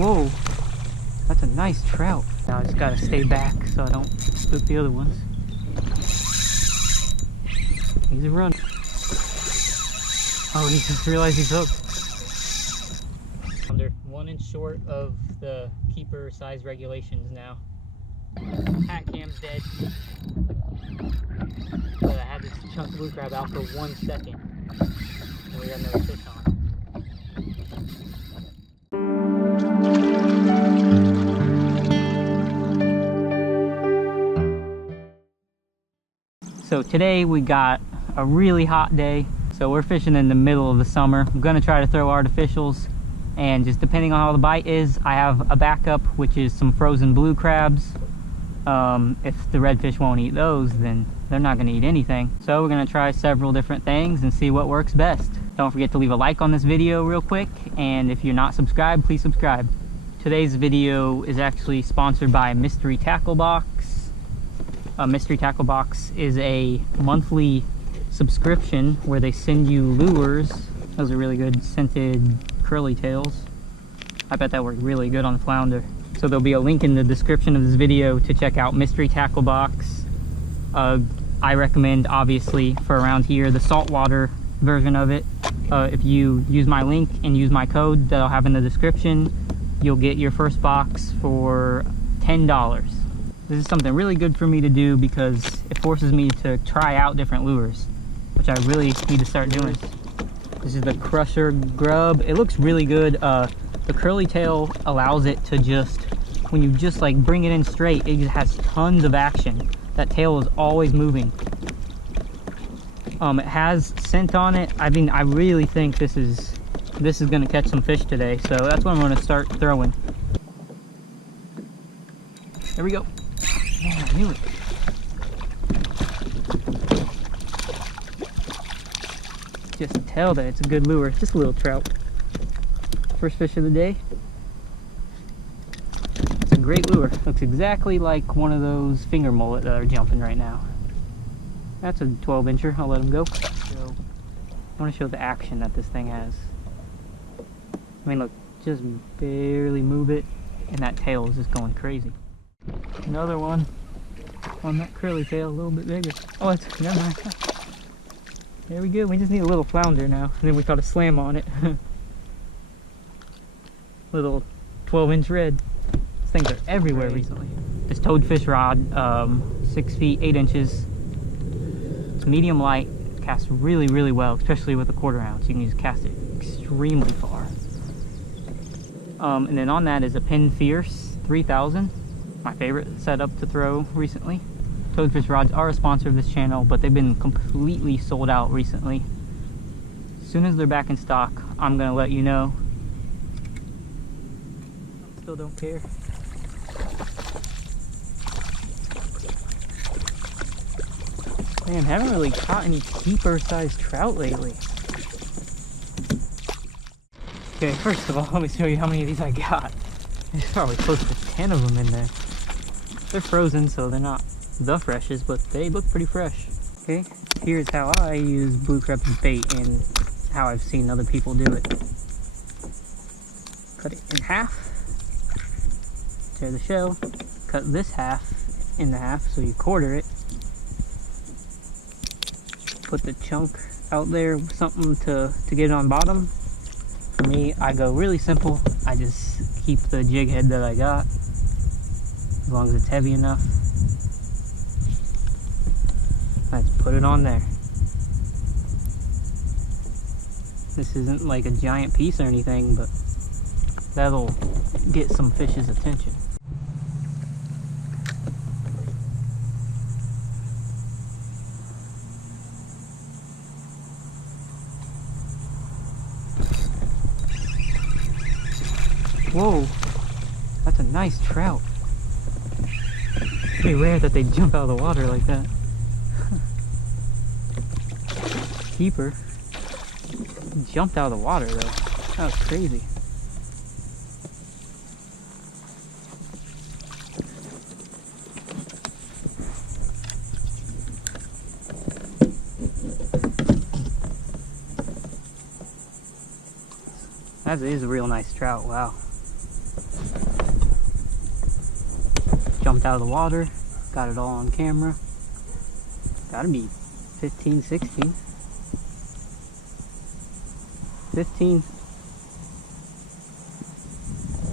Whoa, that's a nice trout. Now I just gotta stay back so I don't spook the other ones. He's a run. Oh, he just realized he's hooked. Under 1 inch short of the keeper size regulations now. Hat cam's dead. But I had this chunk of blue crab out for 1 second. And we got another fish on. So today we got a really hot day. So we're fishing in the middle of the summer. I'm gonna try to throw artificials, and just depending on how the bite is, I have a backup, which is some frozen blue crabs. If the redfish won't eat those, then they're not gonna eat anything. So we're gonna try several different things and see what works best. Don't forget to leave a like on this video real quick, and if you're not subscribed, please subscribe. Today's video is actually sponsored by Mystery Tackle Box. Mystery Tackle Box is a monthly subscription where they send you lures. Those are really good scented curly tails. I bet that worked really good on flounder. So there'll be a link in the description of this video to check out Mystery Tackle Box. I recommend, obviously, for around here, the saltwater version of it. If you use my link and use my code that I'll have in the description, you'll get your first box for $10. This is something really good for me to do because it forces me to try out different lures, which I really need to start doing. This is the Crusher Grub. It looks really good. The curly tail allows it to just, when you just like bring it in straight, it just has tons of action. That tail is always moving. It has scent on it. I mean, I really think this is gonna catch some fish today, so that's what I'm gonna start throwing. There we go. Man, I knew it. Just tell that it's a good lure. Just a little trout. First fish of the day. It's a great lure. Looks exactly like one of those finger mullet that are jumping right now. That's a 12-incher. I'll let him go. So, I want to show the action that this thing has. I mean, look, just barely move it, and that tail is just going crazy. Another one on that curly tail, a little bit bigger. Oh, it's never mind. There we go. We just need a little flounder now, and then we caught a slam on it. Little 12-inch red. These things are everywhere recently. This toadfish rod, 6 feet 8 inches. It's medium light. Casts really, really well, especially with a 1/4 ounce. You can just cast it extremely far. And then on that is a Pin Fierce 3000. My favorite setup to throw recently. Toadfish rods are a sponsor of this channel, but they've been completely sold out recently. As soon as they're back in stock, I'm gonna let you know. Still don't care. Man, haven't really caught any keeper-sized trout lately. Okay, first of all, let me show you how many of these I got. There's probably close to 10 of them in there. They're frozen, so they're not the freshest, but they look pretty fresh. Okay, here's how I use blue crab as bait and how I've seen other people do it. Cut it in half, tear the shell, cut this half in half, so you 1/4 it. Put the chunk out there with something to get it on bottom. For me, I go really simple. I just keep the jig head that I got, as long as it's heavy enough. I just put it on there. This isn't like a giant piece or anything, but that'll get some fish's attention. Whoa, that's a nice trout. Pretty rare that they jump out of the water like that. Keeper jumped out of the water though. That was crazy. That is a real nice trout, wow. jumped out of the water. Got it all on camera. Gotta be 15, 16. 15.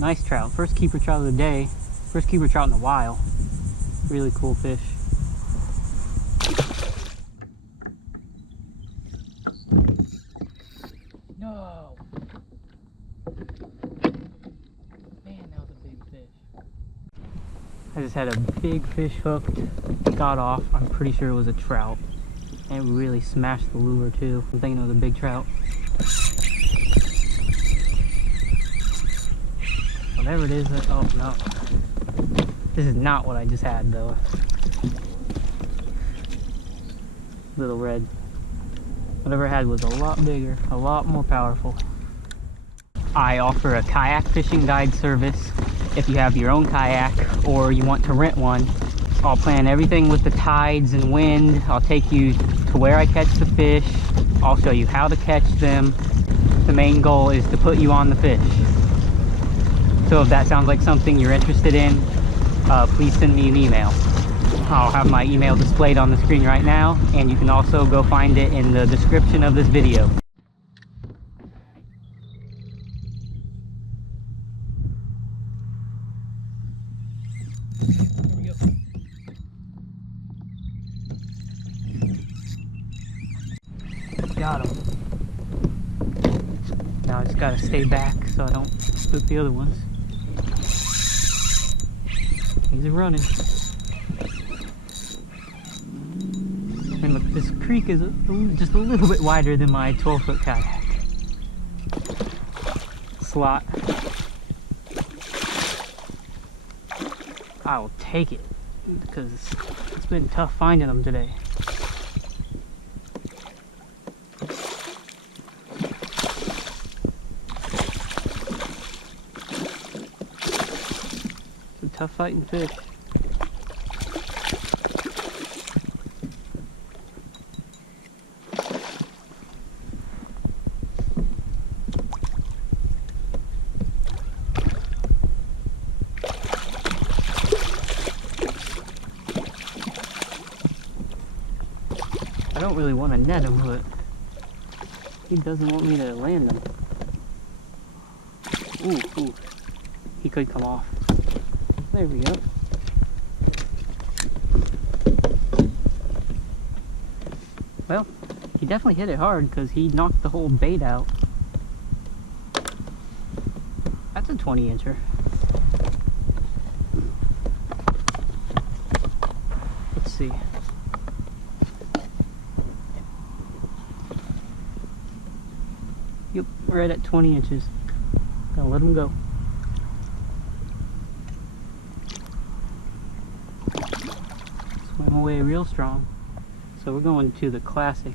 Nice trout. First keeper trout of the day. First keeper trout in a while. Really cool fish. No! Man, that was a big fish. I just had a big fish hooked. Got off. I'm pretty sure it was a trout. And it really smashed the lure too. I'm thinking it was a big trout. Whatever it is, oh no. This is not what I just had though. Little red. Whatever I had was a lot bigger, a lot more powerful. I offer a kayak fishing guide service. If you have your own kayak or you want to rent one, I'll plan everything with the tides and wind. I'll take you to where I catch the fish. I'll show you how to catch them. The main goal is to put you on the fish. So if that sounds like something you're interested in, please send me an email. I'll have my email displayed on the screen right now, and you can also go find it in the description of this video. Here we go. Got him. Now I just gotta stay back so I don't spook the other ones. He's running. And look, this creek is just a little bit wider than my 12-foot kayak. Slot. I will take it because it's been tough finding them today. It's a tough fighting fish. I don't really want to net him, but he doesn't want me to land him. Ooh, he could come off. There we go. Well, he definitely hit it hard because he knocked the whole bait out. That's a 20-incher. Let's see. Yep, right at 20 inches. Gonna let him go. Swim away real strong. So we're going to the classic,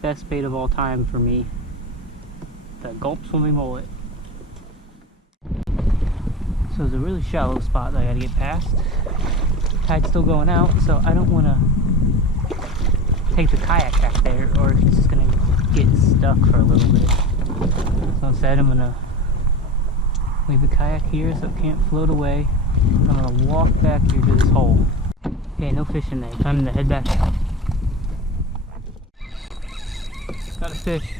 best bait of all time for me, the gulp swimming mullet. So it's a really shallow spot that I gotta get past. Tide's still going out, so I don't want to take the kayak back there or it's just gonna get stuck for a little bit. So instead I'm gonna leave the kayak here so it can't float away. I'm gonna walk back here to this hole. Okay, no fish in there. Time to head back out. Got a fish.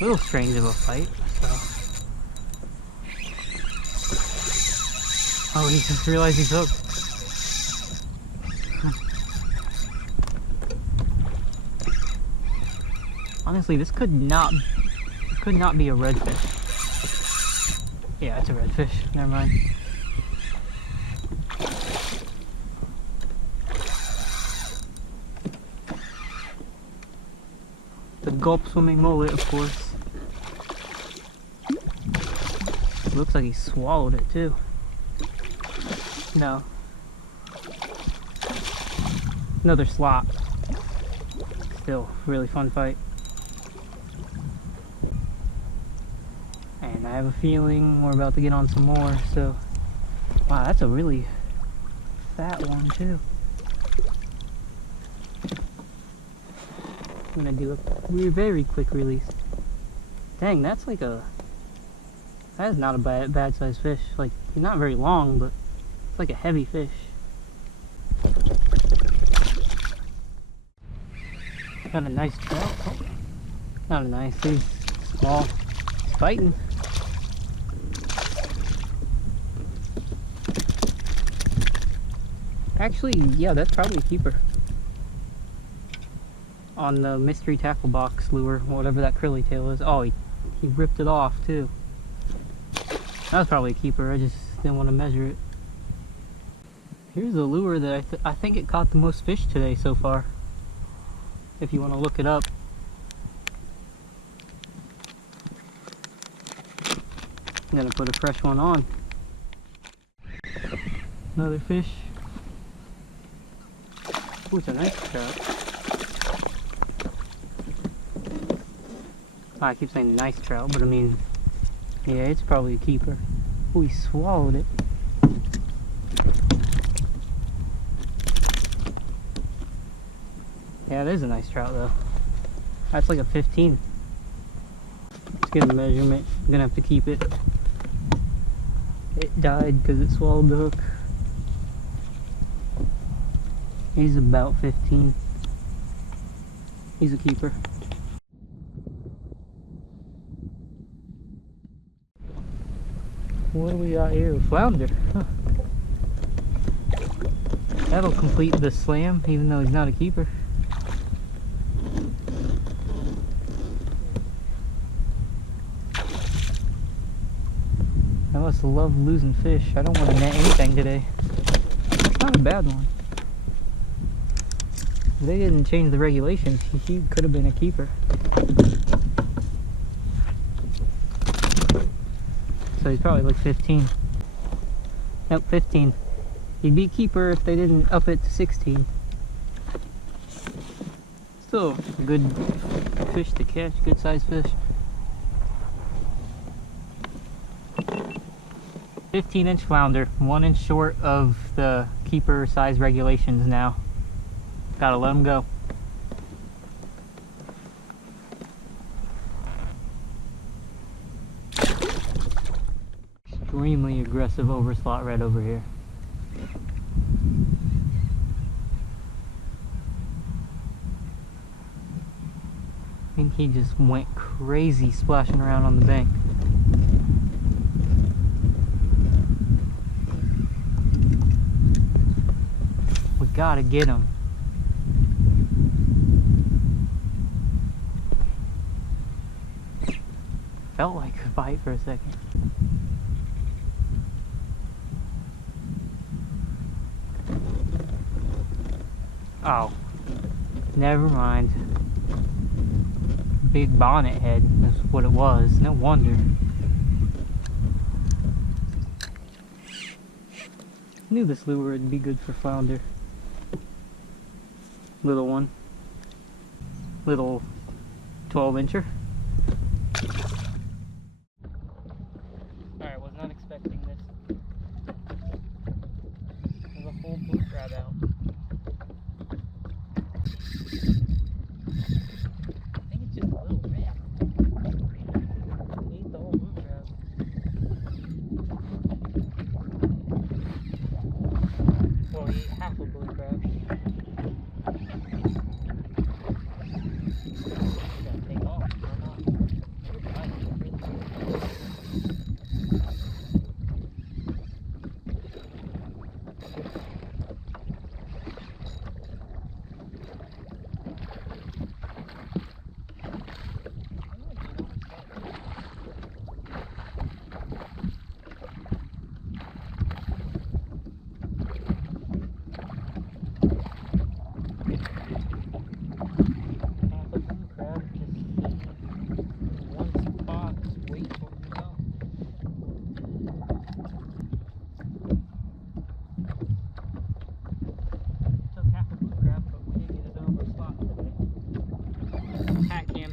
A little strange of a fight, so. Oh, he just realized he's hooked. Honestly, this could not be a redfish. Yeah, it's a redfish. Never mind. The gulp swimming mullet, of course. Looks like he swallowed it too. No. Another slot. Still, really fun fight. And I have a feeling we're about to get on some more, so. Wow, that's a really fat one too. I'm gonna do a very quick release. Dang, that's like a That is not a bad sized fish. Like, he's not very long, but it's like a heavy fish. Got a nice trout. Oh, not a nice, he's small. He's fighting. Actually, yeah, that's probably a keeper. On the mystery tackle box lure, whatever that curly tail is. Oh, he ripped it off too. That was probably a keeper. I just didn't want to measure it. Here's a lure that I think it caught the most fish today so far. If you want to look it up. I'm gonna put a fresh one on. Another fish. Ooh, it's a nice trout. I keep saying nice trout, but I mean, yeah, it's probably a keeper. Ooh, he swallowed it. Yeah, it is a nice trout though. That's like a 15. Let's get a measurement. I'm gonna have to keep it. It died because it swallowed the hook. He's about 15. He's a keeper. What do we got here? Flounder. Huh. That'll complete the slam, even though he's not a keeper. I must love losing fish. I don't want to net anything today. It's not a bad one. If they didn't change the regulations, he could have been a keeper. So he's probably like 15. Nope, 15. He'd be a keeper if they didn't up it to 16. Still a good fish to catch, good sized fish. 15-inch flounder, 1 inch short of the keeper size regulations now. Gotta let him go. Extremely aggressive overslot red over here. I think he just went crazy splashing around on the bank. We gotta get him. Felt like a bite for a second. Oh, never mind. Big bonnet head is what it was. No wonder. Knew this lure would be good for flounder. Little one. Little 12-incher. Alright, was not expecting this. There's a whole blue crab out. I think it's just a little red. He ate the whole blue crab. Well, he ate half a blue crab.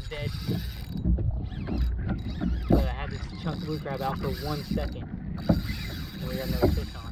Dead. So I had this chunk of blue crab out for 1 second. And we got no fish on.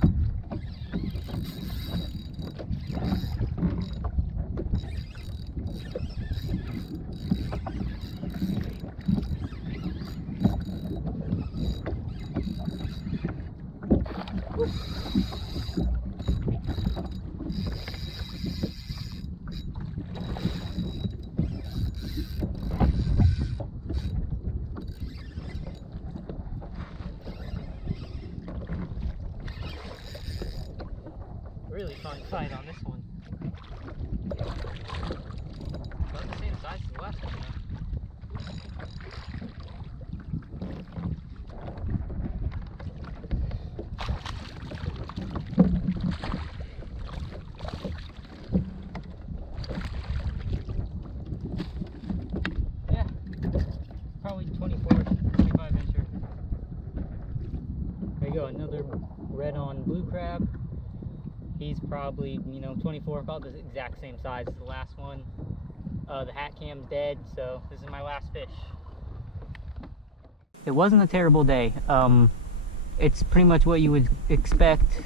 sight on this one. About the same size as the last one, though. Yeah, probably 24, 25 incher. There you go, another red on blue crab. He's probably, 24, about the exact same size as the last one. The hat cam's dead, so this is my last fish. It wasn't a terrible day. It's pretty much what you would expect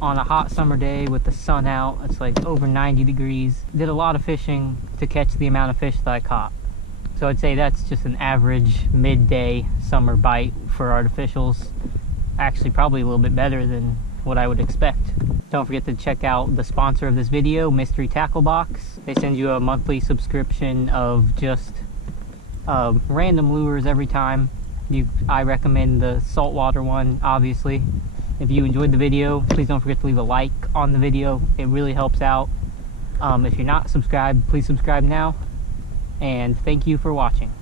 on a hot summer day with the sun out. It's like over 90 degrees. Did a lot of fishing to catch the amount of fish that I caught. So I'd say that's just an average midday summer bite for artificials. Actually, probably a little bit better than what I would expect. Don't forget to check out the sponsor of this video, Mystery Tackle Box. They send you a monthly subscription of just random lures every time. I recommend the saltwater one, obviously. If you enjoyed the video, please don't forget to leave a like on the video. It really helps out. If you're not subscribed, please subscribe now. And thank you for watching.